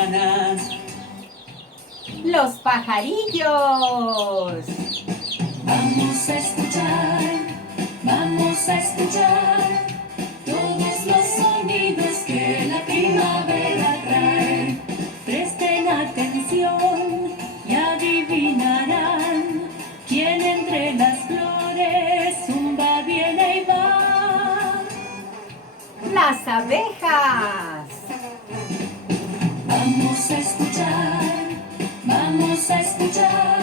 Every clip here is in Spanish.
mañana. Los pajarillos. Vamos a escuchar todos los sonidos que la primavera trae. Presten atención y adivinarán quién entre las flores zumba, viene y va. Las abejas. Vamos a escuchar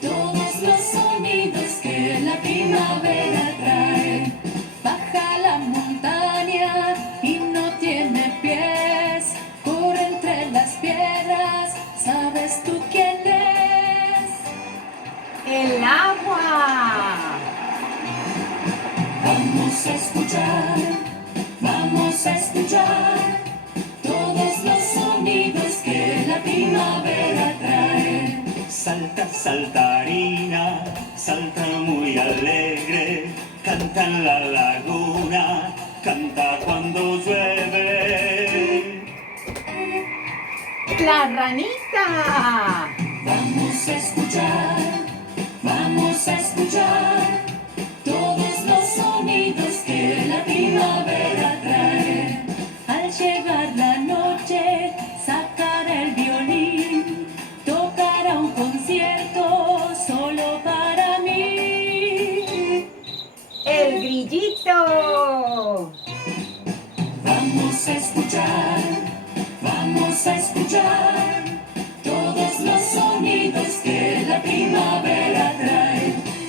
todos los sonidos que la primavera trae. Baja la montaña y no tiene pies, corre entre las piedras, ¿sabes tú quién es? El agua. Vamos a escuchar todos los sonidos que la primavera trae. Salta, saltarina, salta muy alegre, canta en la laguna, canta cuando llueve. La ranita. Vamos a escuchar todos los sonidos que la primavera trae. Al llegar la